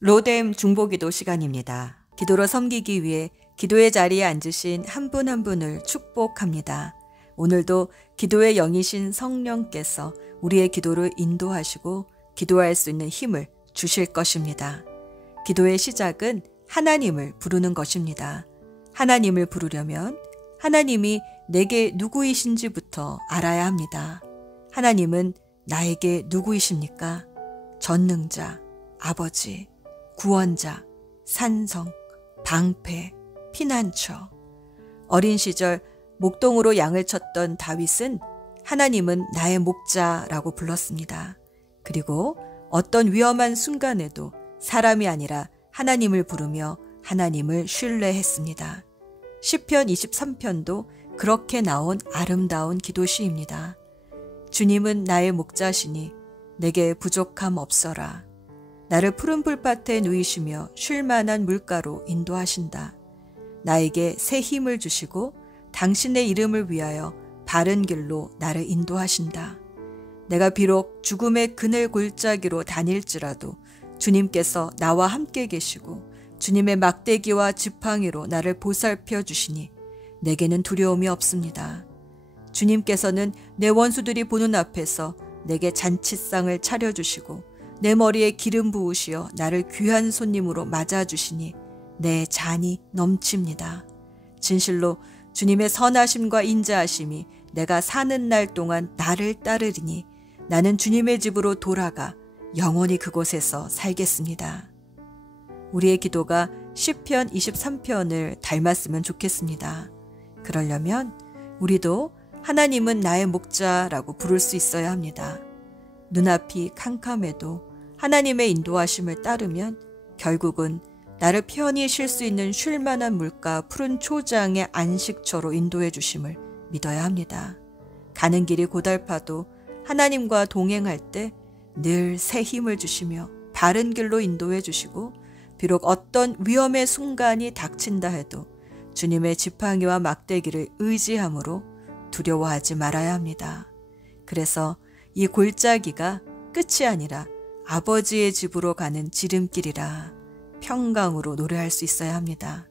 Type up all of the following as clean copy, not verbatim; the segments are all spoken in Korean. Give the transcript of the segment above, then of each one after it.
로뎀 중보기도 시간입니다. 기도로 섬기기 위해 기도의 자리에 앉으신 한 분 한 분을 축복합니다. 오늘도 기도의 영이신 성령께서 우리의 기도를 인도하시고 기도할 수 있는 힘을 주실 것입니다. 기도의 시작은 하나님을 부르는 것입니다. 하나님을 부르려면 하나님이 내게 누구이신지부터 알아야 합니다. 하나님은 나에게 누구이십니까? 전능자, 아버지, 구원자, 산성, 방패, 피난처. 어린 시절 목동으로 양을 쳤던 다윗은 하나님은 나의 목자라고 불렀습니다. 그리고 어떤 위험한 순간에도 사람이 아니라 하나님을 부르며 하나님을 신뢰했습니다. 시편 23편도 그렇게 나온 아름다운 기도시입니다. 주님은 나의 목자시니 내게 부족함 없어라. 나를 푸른 풀밭에 누이시며 쉴 만한 물가로 인도하신다. 나에게 새 힘을 주시고 당신의 이름을 위하여 바른 길로 나를 인도하신다. 내가 비록 죽음의 그늘 골짜기로 다닐지라도 주님께서 나와 함께 계시고 주님의 막대기와 지팡이로 나를 보살펴 주시니 내게는 두려움이 없습니다. 주님께서는 내 원수들이 보는 앞에서 내게 잔치상을 차려주시고 내 머리에 기름 부으시어 나를 귀한 손님으로 맞아주시니 내 잔이 넘칩니다. 진실로 주님의 선하심과 인자하심이 내가 사는 날 동안 나를 따르리니 나는 주님의 집으로 돌아가 영원히 그곳에서 살겠습니다. 우리의 기도가 시편 23편을 닮았으면 좋겠습니다. 그러려면 우리도 하나님은 나의 목자라고 부를 수 있어야 합니다. 눈앞이 캄캄해도 하나님의 인도하심을 따르면 결국은 나를 편히 쉴 수 있는 쉴만한 물가 푸른 초장의 안식처로 인도해 주심을 믿어야 합니다. 가는 길이 고달파도 하나님과 동행할 때 늘 새 힘을 주시며 바른 길로 인도해 주시고 비록 어떤 위험의 순간이 닥친다 해도 주님의 지팡이와 막대기를 의지함으로 두려워하지 말아야 합니다. 그래서 이 골짜기가 끝이 아니라 아버지의 집으로 가는 지름길이라 평강으로 노래할 수 있어야 합니다.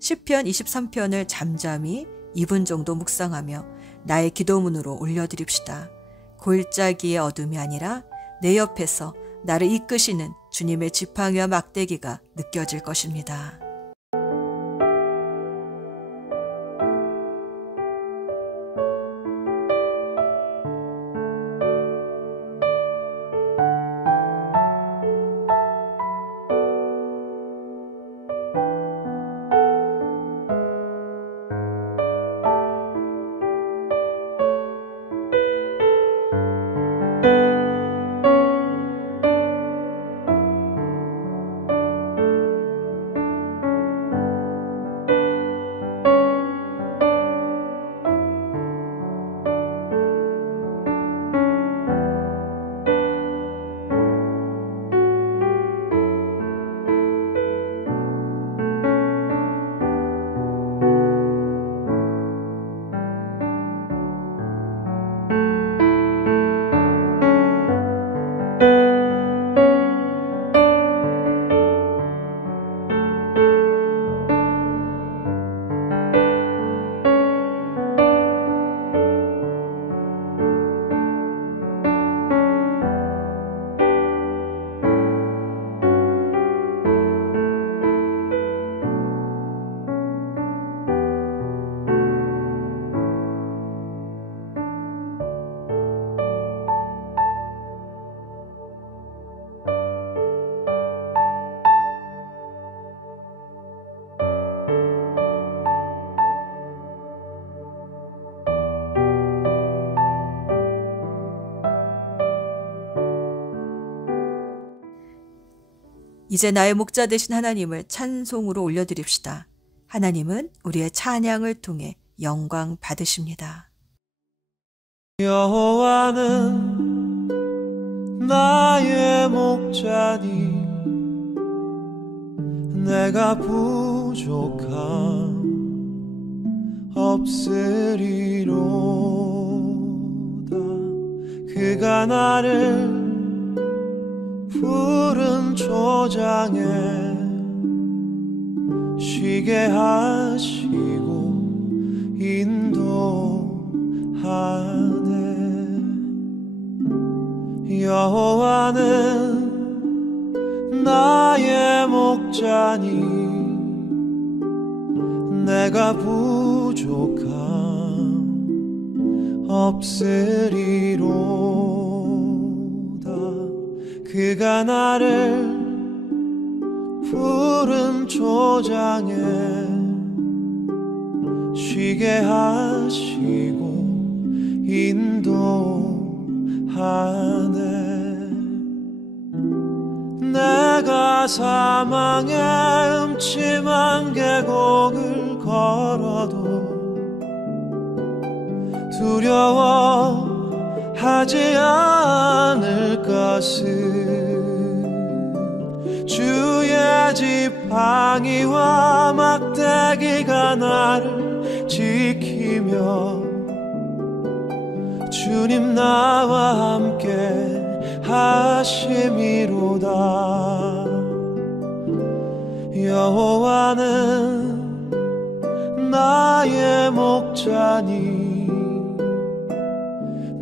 시편 23편을 잠잠히 2분 정도 묵상하며 나의 기도문으로 올려드립시다. 골짜기의 어둠이 아니라 내 옆에서 나를 이끄시는 주님의 지팡이와 막대기가 느껴질 것입니다. 이제 나의 목자 되신 하나님을 찬송으로 올려드립시다. 하나님은 우리의 찬양을 통해 영광 받으십니다. 여호와는 나의 목자니 내가 부족함 없으리로다. 그가 나를 푸른 초장에 쉬게 하시고 인도하네. 여호와는 나의 목자니 내가 부족함 없으리로다. 그가 나를 푸른 초장에 쉬게 하시고 인도하네. 내가 사망의 음침한 계곡을 걸어도 두려워하지 않을 것은 주의 지팡이와 막대기가 나를 지키며 주님 나와 함께 하심이로다. 여호와는 나의 목자니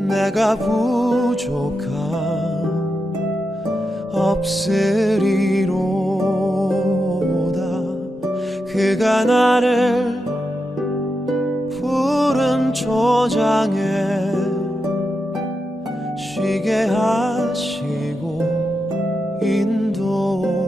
내가 부족함 없으리로다. 그가 나를 푸른 초장에 쉬게 하시고 인도하네.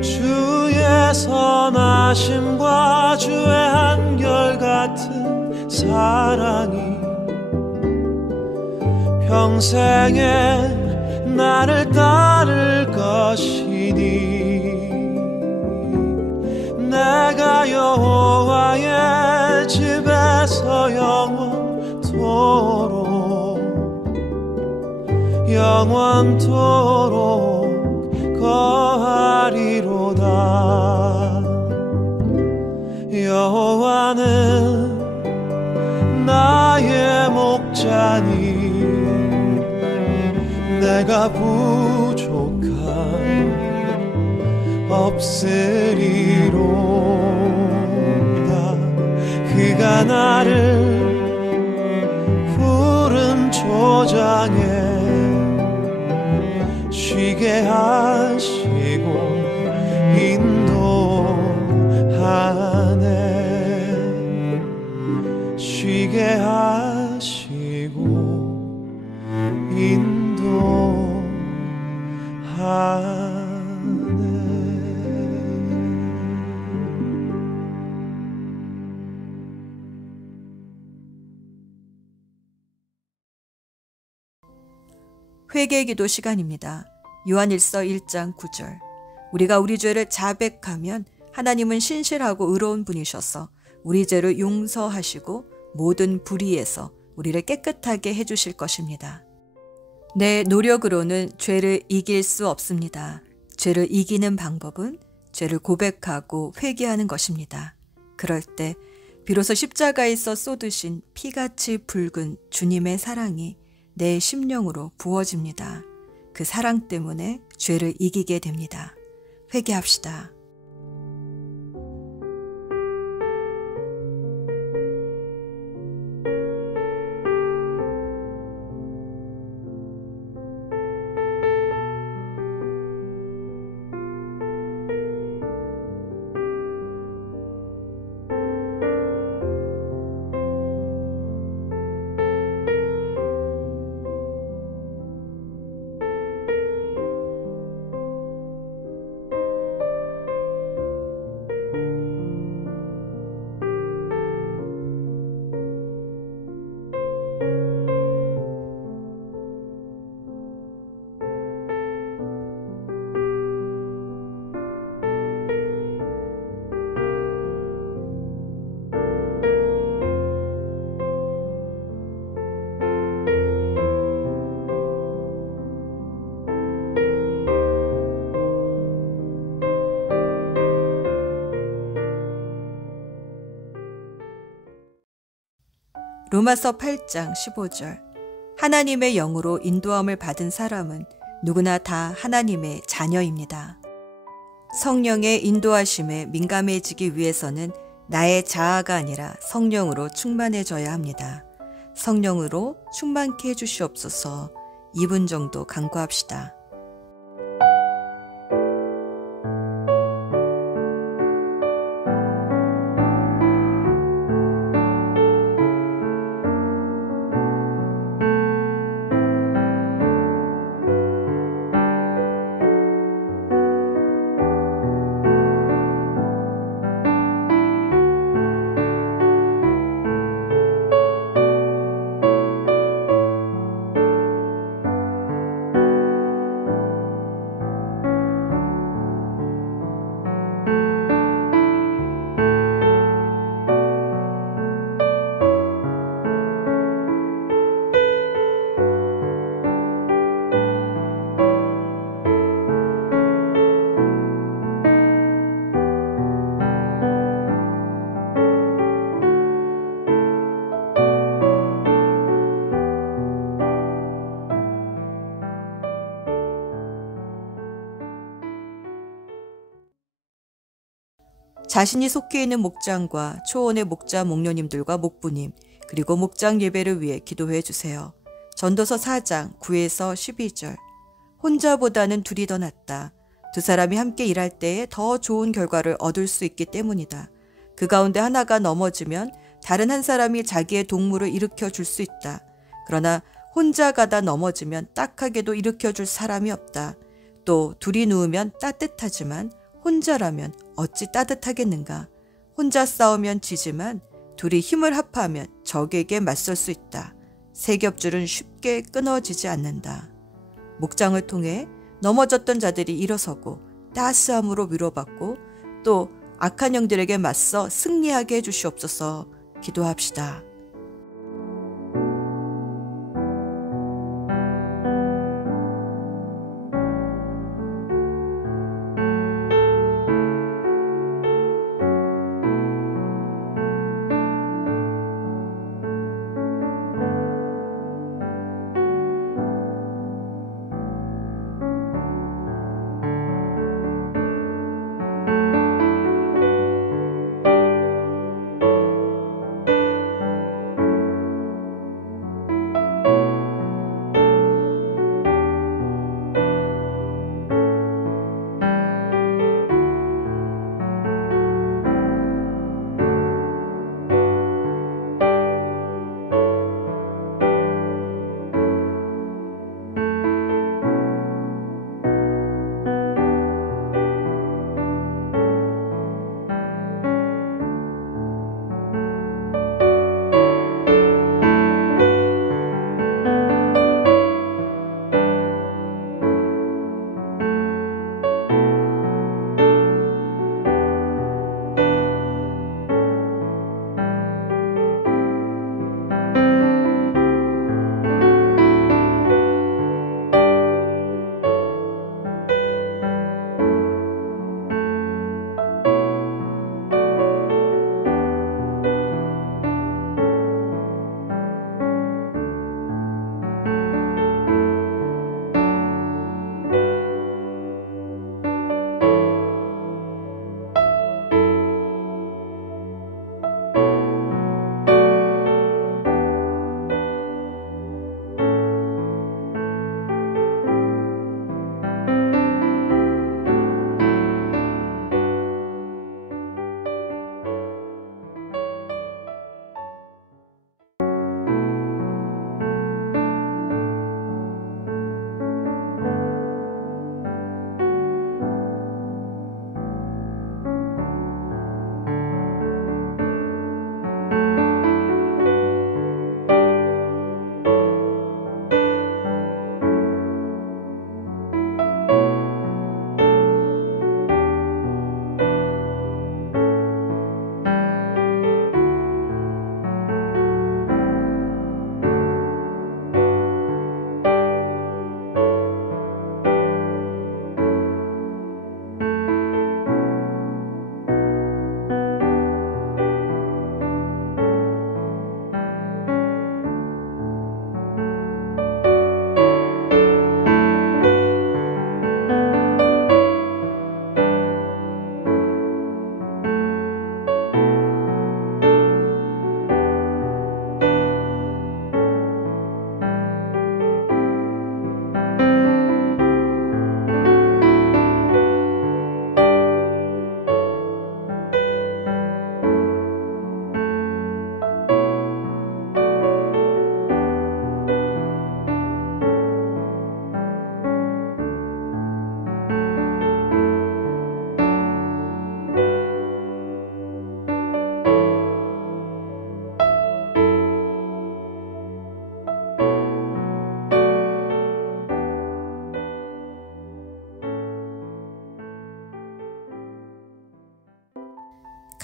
주의 선하심과 주의 한결같은 사랑이 평생에 나를 따를 것이니 내가 여호와의 집에서 영원토록 거하리로다. 여호와는 나의 목자니 내가 부족함 없으리로다. 그가 나를 푸른 초장에 쉬게 하시고 인도하네. 쉬게 하시고 인도하네. 회개기도 시간입니다. 요한일서 1장 9절. 우리가 우리 죄를 자백하면 하나님은 신실하고 의로운 분이셔서 우리 죄를 용서하시고 모든 불의에서 우리를 깨끗하게 해주실 것입니다. 내 노력으로는 죄를 이길 수 없습니다. 죄를 이기는 방법은 죄를 고백하고 회개하는 것입니다. 그럴 때 비로소 십자가에서 쏟으신 피같이 붉은 주님의 사랑이 내 심령으로 부어집니다. 그 사랑 때문에 죄를 이기게 됩니다. 회개합시다. 로마서 8장 15절. 하나님의 영으로 인도함을 받은 사람은 누구나 다 하나님의 자녀입니다. 성령의 인도하심에 민감해지기 위해서는 나의 자아가 아니라 성령으로 충만해져야 합니다. 성령으로 충만케 해주시옵소서. 2분 정도 간구합시다. 자신이 속해 있는 목장과 초원의 목자 목녀님들과 목부님 그리고 목장 예배를 위해 기도해 주세요. 전도서 4장 9에서 12절. 혼자보다는 둘이 더 낫다. 두 사람이 함께 일할 때에 더 좋은 결과를 얻을 수 있기 때문이다. 그 가운데 하나가 넘어지면 다른 한 사람이 자기의 동무를 일으켜 줄 수 있다. 그러나 혼자 가다 넘어지면 딱하게도 일으켜 줄 사람이 없다. 또 둘이 누우면 따뜻하지만 혼자라면 어찌 따뜻하겠는가. 혼자 싸우면 지지만 둘이 힘을 합하면 적에게 맞설 수 있다. 세 겹줄은 쉽게 끊어지지 않는다. 목장을 통해 넘어졌던 자들이 일어서고 따스함으로 위로받고 또 악한 영들에게 맞서 승리하게 해주시옵소서. 기도합시다.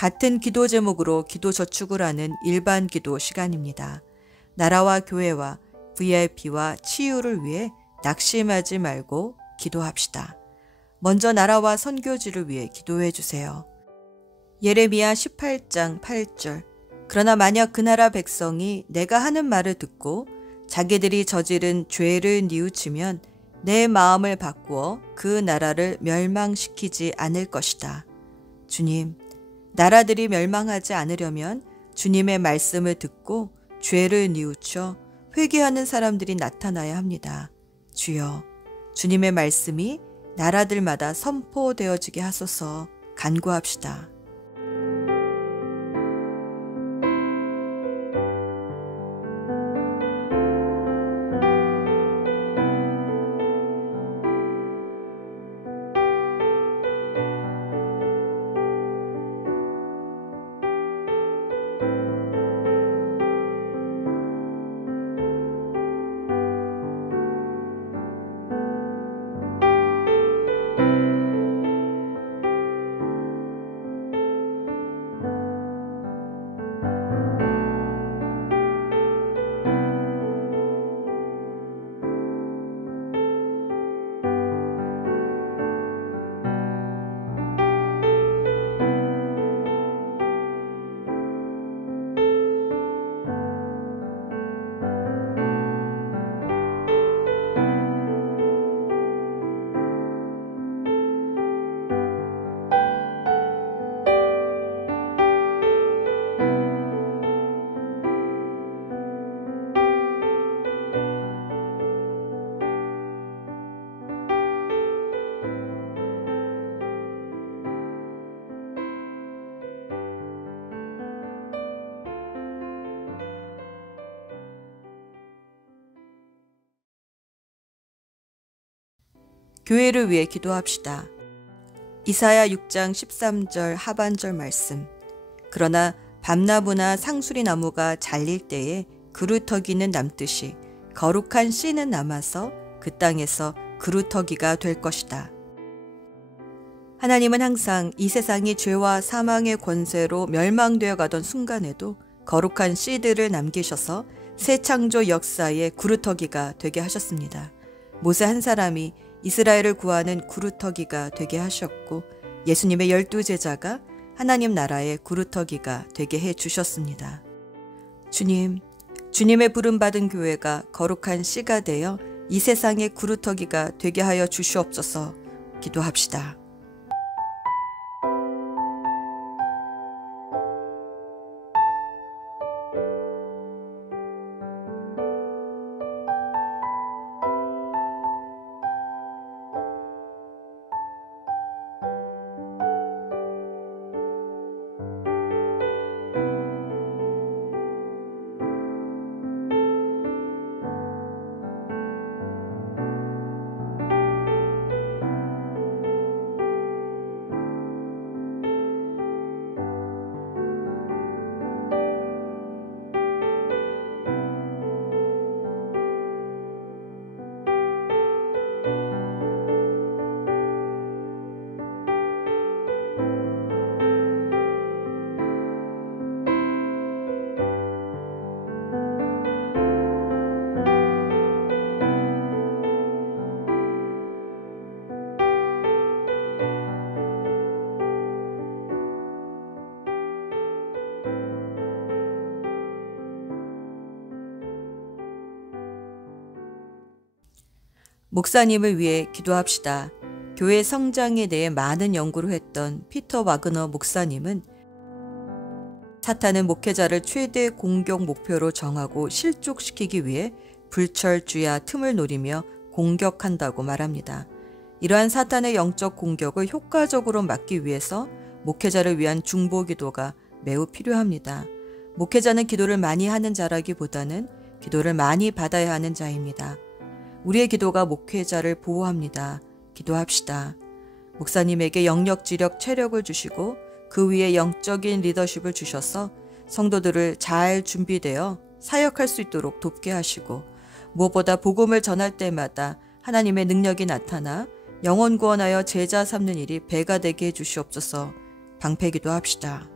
같은 기도 제목으로 기도 저축을 하는 일반 기도 시간입니다. 나라와 교회와 VIP와 치유를 위해 낙심하지 말고 기도합시다. 먼저 나라와 선교지를 위해 기도해 주세요. 예레미야 18장 8절. 그러나 만약 그 나라 백성이 내가 하는 말을 듣고 자기들이 저지른 죄를 뉘우치면 내 마음을 바꾸어 그 나라를 멸망시키지 않을 것이다. 주님, 나라들이 멸망하지 않으려면 주님의 말씀을 듣고 죄를 뉘우쳐 회개하는 사람들이 나타나야 합니다. 주여, 주님의 말씀이 나라들마다 선포되어지게 하소서. 간구합시다. 교회를 위해 기도합시다. 이사야 6장 13절 하반절 말씀. 그러나 밤나무나 상수리 나무가 잘릴 때에 그루터기는 남듯이 거룩한 씨는 남아서 그 땅에서 그루터기가 될 것이다. 하나님은 항상 이 세상이 죄와 사망의 권세로 멸망되어 가던 순간에도 거룩한 씨들을 남기셔서 새 창조 역사의 그루터기가 되게 하셨습니다. 모세 한 사람이 이스라엘을 구하는 그루터기가 되게 하셨고 예수님의 12제자가 하나님 나라의 그루터기가 되게 해 주셨습니다. 주님, 주님의 부름받은 교회가 거룩한 씨가 되어 이 세상의 그루터기가 되게 하여 주시옵소서. 기도합시다. 목사님을 위해 기도합시다. 교회 성장에 대해 많은 연구를 했던 피터 와그너 목사님은 사탄은 목회자를 최대 공격 목표로 정하고 실족시키기 위해 불철주야 틈을 노리며 공격한다고 말합니다. 이러한 사탄의 영적 공격을 효과적으로 막기 위해서 목회자를 위한 중보 기도가 매우 필요합니다. 목회자는 기도를 많이 하는 자라기보다는 기도를 많이 받아야 하는 자입니다. 우리의 기도가 목회자를 보호합니다. 기도합시다. 목사님에게 영역, 지력, 체력을 주시고 그 위에 영적인 리더십을 주셔서 성도들을 잘 준비되어 사역할 수 있도록 돕게 하시고 무엇보다 복음을 전할 때마다 하나님의 능력이 나타나 영혼 구원하여 제자 삼는 일이 배가 되게 해주시옵소서. 방패기도 합시다.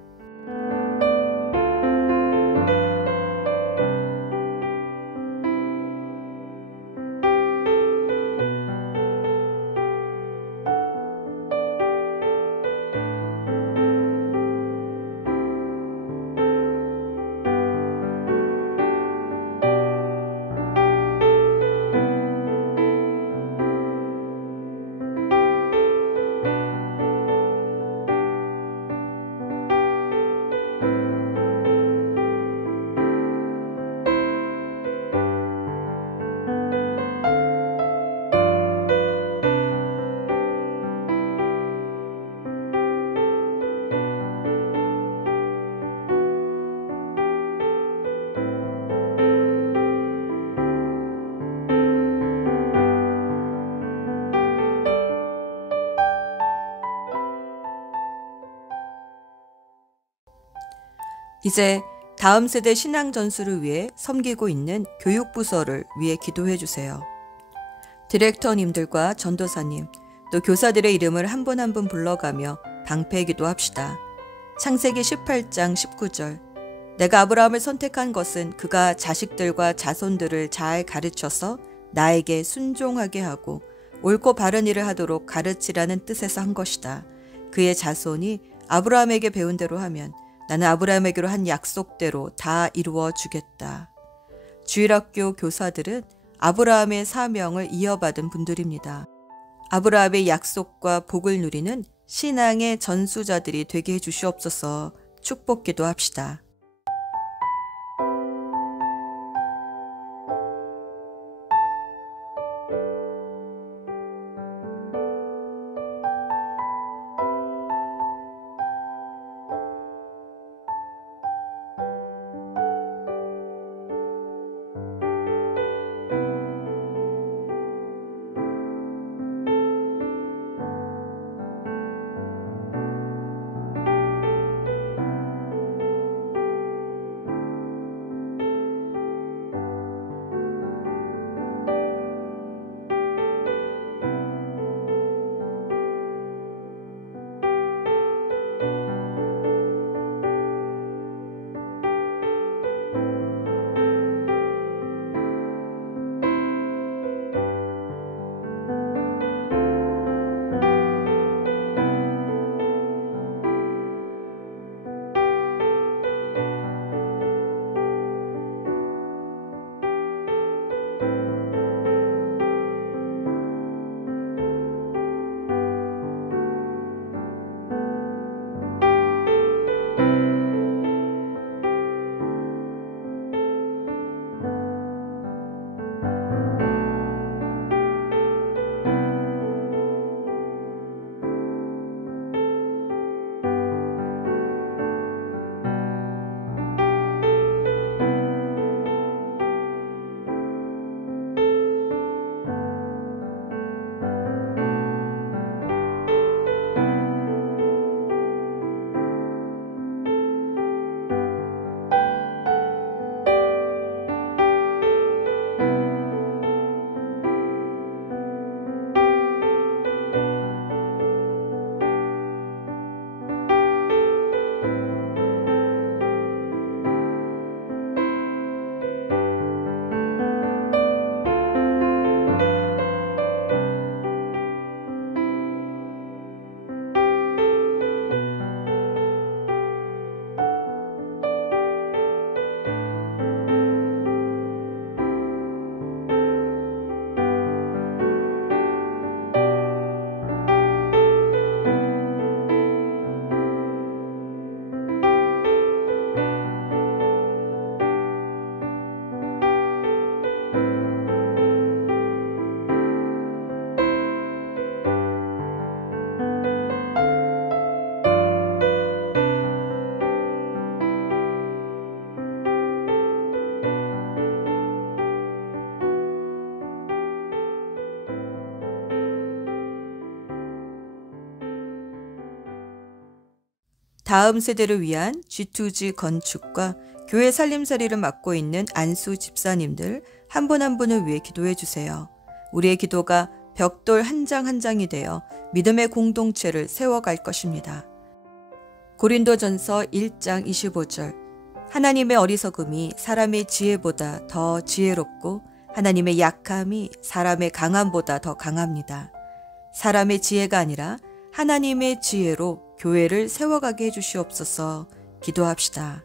이제 다음 세대 신앙 전수를 위해 섬기고 있는 교육부서를 위해 기도해 주세요. 디렉터님들과 전도사님, 또 교사들의 이름을 한 분 한 분 불러가며 방패 기도합시다. 창세기 18장 19절. 내가 아브라함을 선택한 것은 그가 자식들과 자손들을 잘 가르쳐서 나에게 순종하게 하고 옳고 바른 일을 하도록 가르치라는 뜻에서 한 것이다. 그의 자손이 아브라함에게 배운 대로 하면 나는 아브라함에게로 한 약속대로 다 이루어 주겠다. 주일학교 교사들은 아브라함의 사명을 이어받은 분들입니다. 아브라함의 약속과 복을 누리는 신앙의 전수자들이 되게 해주시옵소서. 축복기도 합시다. 다음 세대를 위한 G2G 건축과 교회 살림살이를 맡고 있는 안수 집사님들 한 분 한 분을 위해 기도해 주세요. 우리의 기도가 벽돌 한 장 한 장이 되어 믿음의 공동체를 세워갈 것입니다. 고린도전서 1장 25절. 하나님의 어리석음이 사람의 지혜보다 더 지혜롭고 하나님의 약함이 사람의 강함보다 더 강합니다. 사람의 지혜가 아니라 하나님의 지혜로 교회를 세워가게 해주시옵소서. 기도합시다.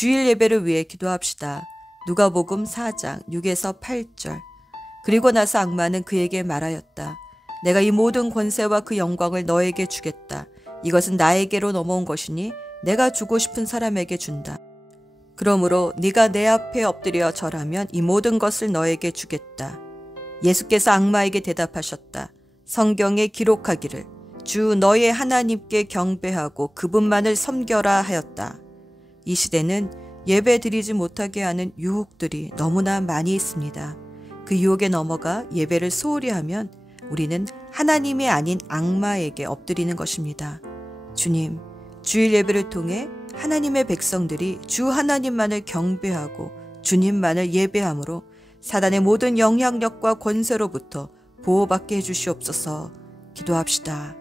주일 예배를 위해 기도합시다. 누가복음 4장 6에서 8절. 그리고 나서 악마는 그에게 말하였다. 내가 이 모든 권세와 그 영광을 너에게 주겠다. 이것은 나에게로 넘어온 것이니 내가 주고 싶은 사람에게 준다. 그러므로 네가 내 앞에 엎드려 절하면 이 모든 것을 너에게 주겠다. 예수께서 악마에게 대답하셨다. 성경에 기록하기를 주 너의 하나님께 경배하고 그분만을 섬겨라 하였다. 이 시대는 예배 드리지 못하게 하는 유혹들이 너무나 많이 있습니다. 그 유혹에 넘어가 예배를 소홀히 하면 우리는 하나님이 아닌 악마에게 엎드리는 것입니다. 주님, 주일 예배를 통해 하나님의 백성들이 주 하나님만을 경배하고 주님만을 예배함으로 사단의 모든 영향력과 권세로부터 보호받게 해주시옵소서. 기도합시다.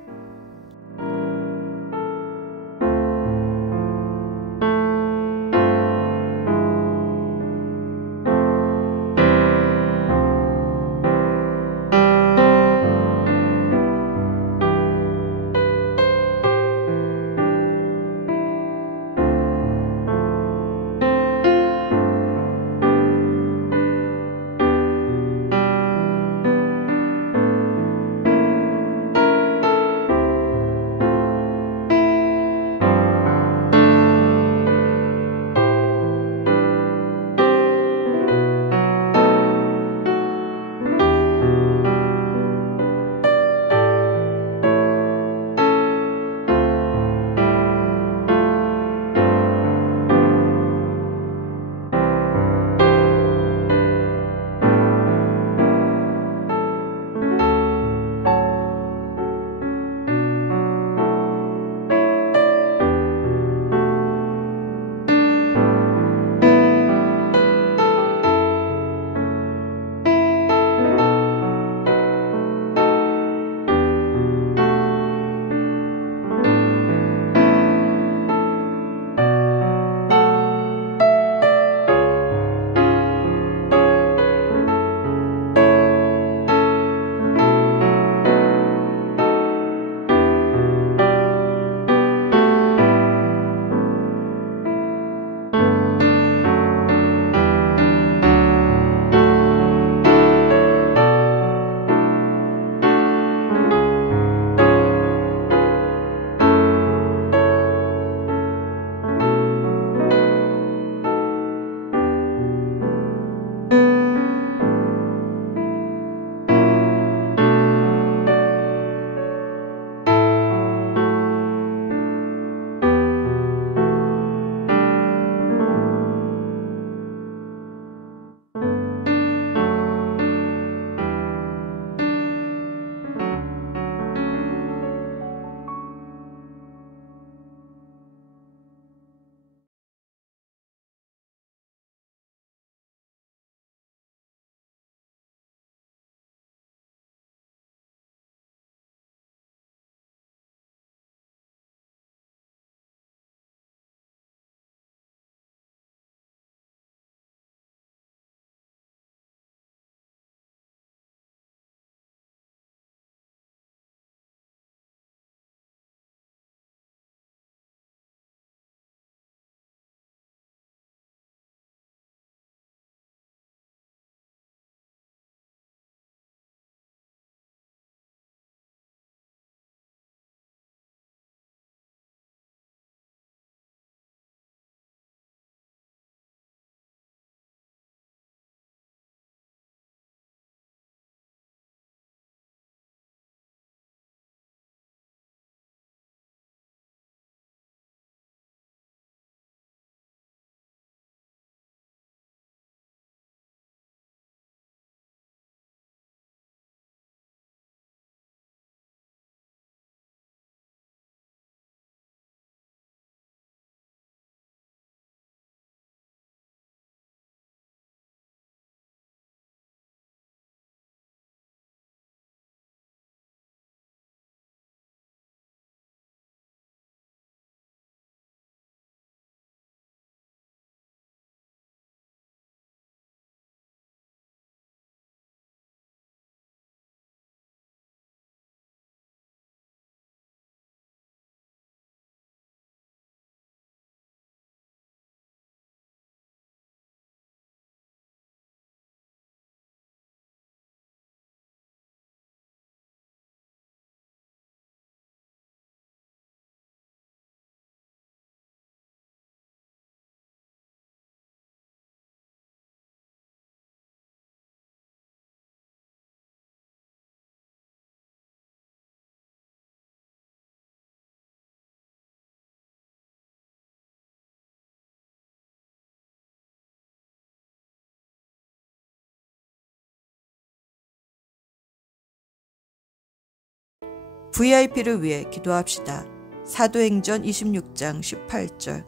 VIP를 위해 기도합시다. 사도행전 26장 18절.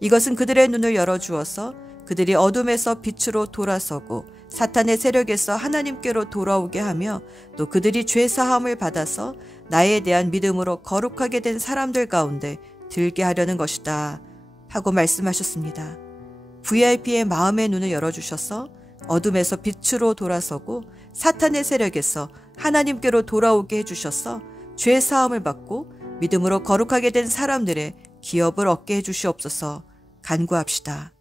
이것은 그들의 눈을 열어주어서 그들이 어둠에서 빛으로 돌아서고 사탄의 세력에서 하나님께로 돌아오게 하며 또 그들이 죄사함을 받아서 나에 대한 믿음으로 거룩하게 된 사람들 가운데 들게 하려는 것이다 하고 말씀하셨습니다. VIP의 마음의 눈을 열어주셔서 어둠에서 빛으로 돌아서고 사탄의 세력에서 하나님께로 돌아오게 해주셔서 죄사함을 받고 믿음으로 거룩하게 된 사람들의 기업을 얻게 해주시옵소서. 간구합시다.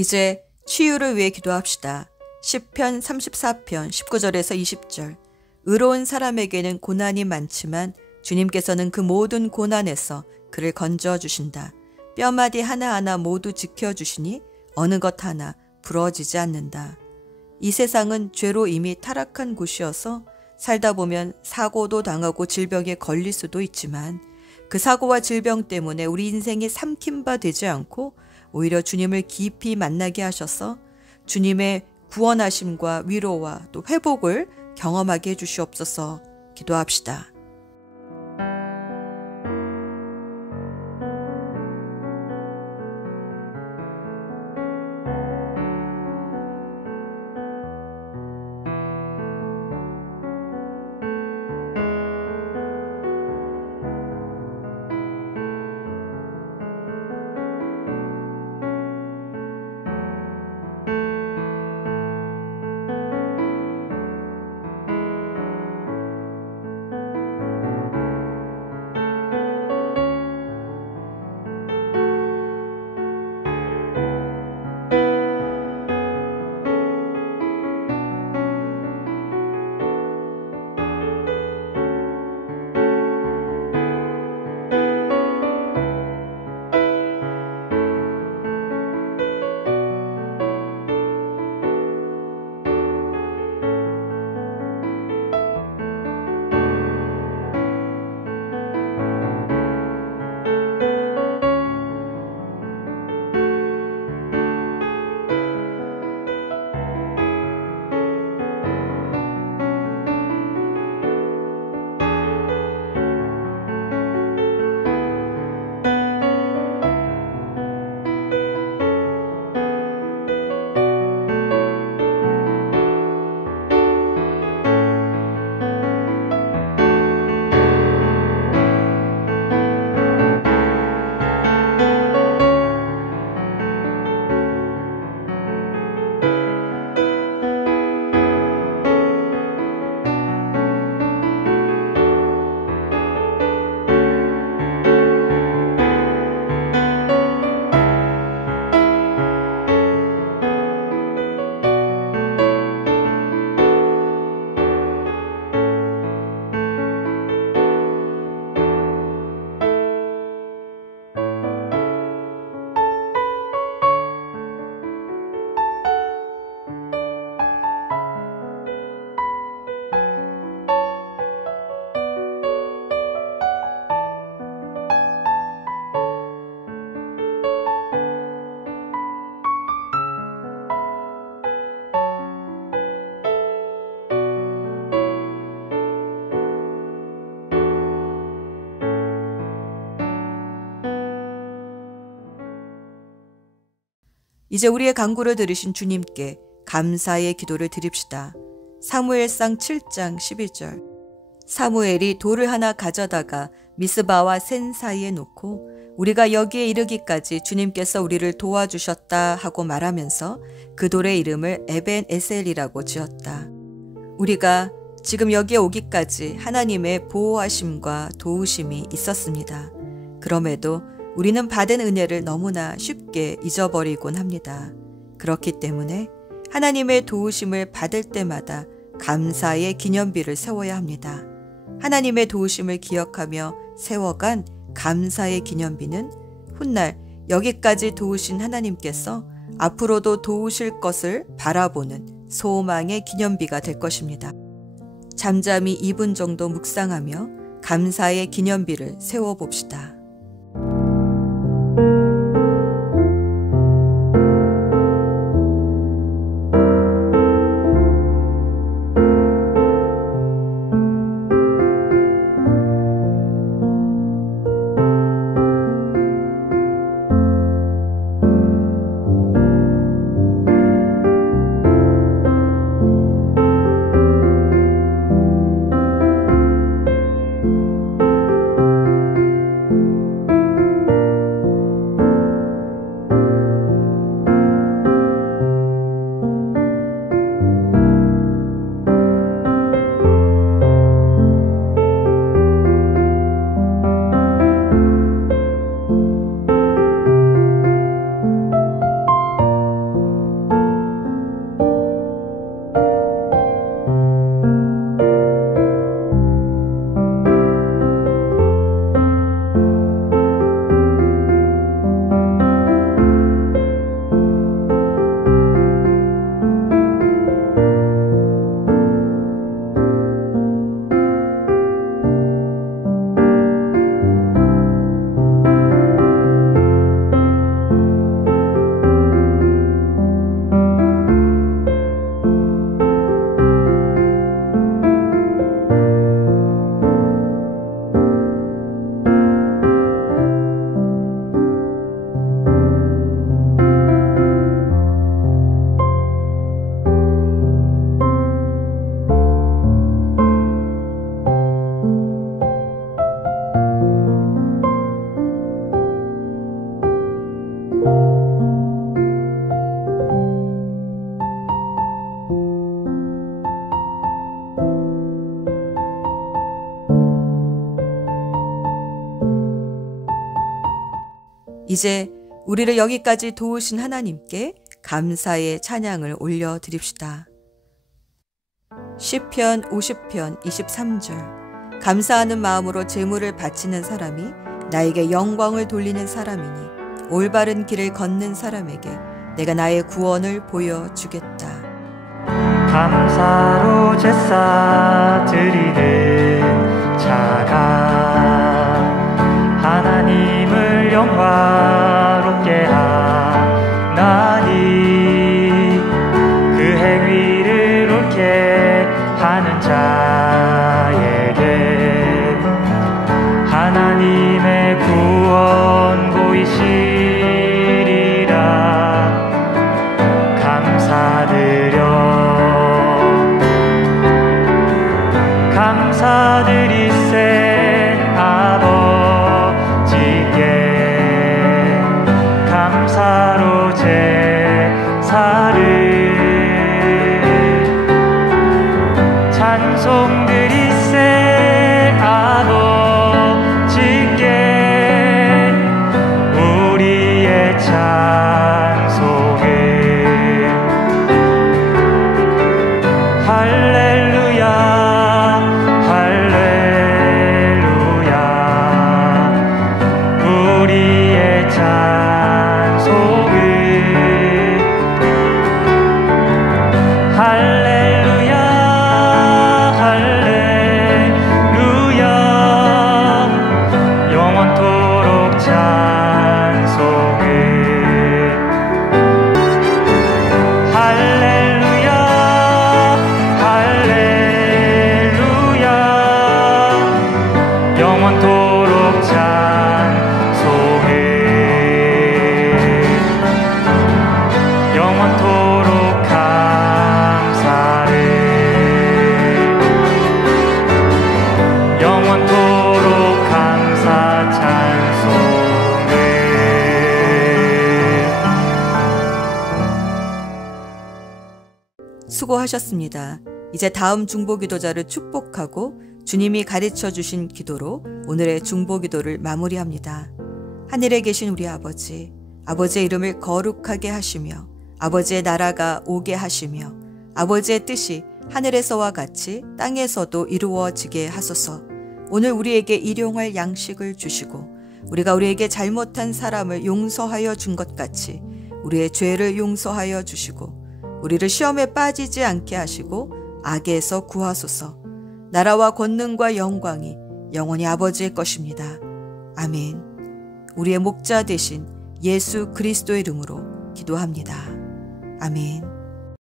이제 치유를 위해 기도합시다. 시편 34편 19절에서 20절. 의로운 사람에게는 고난이 많지만 주님께서는 그 모든 고난에서 그를 건져주신다. 뼈마디 하나하나 모두 지켜주시니 어느 것 하나 부러지지 않는다. 이 세상은 죄로 이미 타락한 곳이어서 살다 보면 사고도 당하고 질병에 걸릴 수도 있지만 그 사고와 질병 때문에 우리 인생이 삼킨 바 되지 않고 오히려 주님을 깊이 만나게 하셔서 주님의 구원하심과 위로와 또 회복을 경험하게 해주시옵소서. 기도합시다. 이제 우리의 간구를 들으신 주님께 감사의 기도를 드립시다. 사무엘상 7장 11절. 사무엘이 돌을 하나 가져다가 미스바와 센 사이에 놓고 우리가 여기에 이르기까지 주님께서 우리를 도와주셨다 하고 말하면서 그 돌의 이름을 에벤 에셀이라고 지었다. 우리가 지금 여기에 오기까지 하나님의 보호하심과 도우심이 있었습니다. 그럼에도 우리는 받은 은혜를 너무나 쉽게 잊어버리곤 합니다. 그렇기 때문에 하나님의 도우심을 받을 때마다 감사의 기념비를 세워야 합니다. 하나님의 도우심을 기억하며 세워간 감사의 기념비는 훗날 여기까지 도우신 하나님께서 앞으로도 도우실 것을 바라보는 소망의 기념비가 될 것입니다. 잠잠히 2분 정도 묵상하며 감사의 기념비를 세워봅시다. 이제 우리를 여기까지 도우신 하나님께 감사의 찬양을 올려드립시다. 시편 50편 23절. 감사하는 마음으로 제물을 바치는 사람이 나에게 영광을 돌리는 사람이니 올바른 길을 걷는 사람에게 내가 나의 구원을 보여주겠다. 감사로 제사 드리는 자가 하나님을 영화롭게 하나니 그 행위를 옳게 하는 자에게 하나님의 구원 보이시리라. 감사드리세 아버지께 감사로 제사를 찬송드리세 아버지께 우리의 찬송을 할렐루야 우리의 찬송을 할렐루야 할렐루야 영원토록 찬송을 할렐루야 할렐루야 수고하셨습니다. 이제 다음 중보기도자를 축복하고 주님이 가르쳐 주신 기도로 오늘의 중보기도를 마무리합니다. 하늘에 계신 우리 아버지, 아버지의 이름을 거룩하게 하시며 아버지의 나라가 오게 하시며 아버지의 뜻이 하늘에서와 같이 땅에서도 이루어지게 하소서. 오늘 우리에게 일용할 양식을 주시고 우리가 우리에게 잘못한 사람을 용서하여 준 것 같이 우리의 죄를 용서하여 주시고 우리를 시험에 빠지지 않게 하시고 악에서 구하소서. 나라와 권능과 영광이 영원히 아버지의 것입니다. 아멘. 우리의 목자 되신 예수 그리스도의 이름으로 기도합니다. 아멘.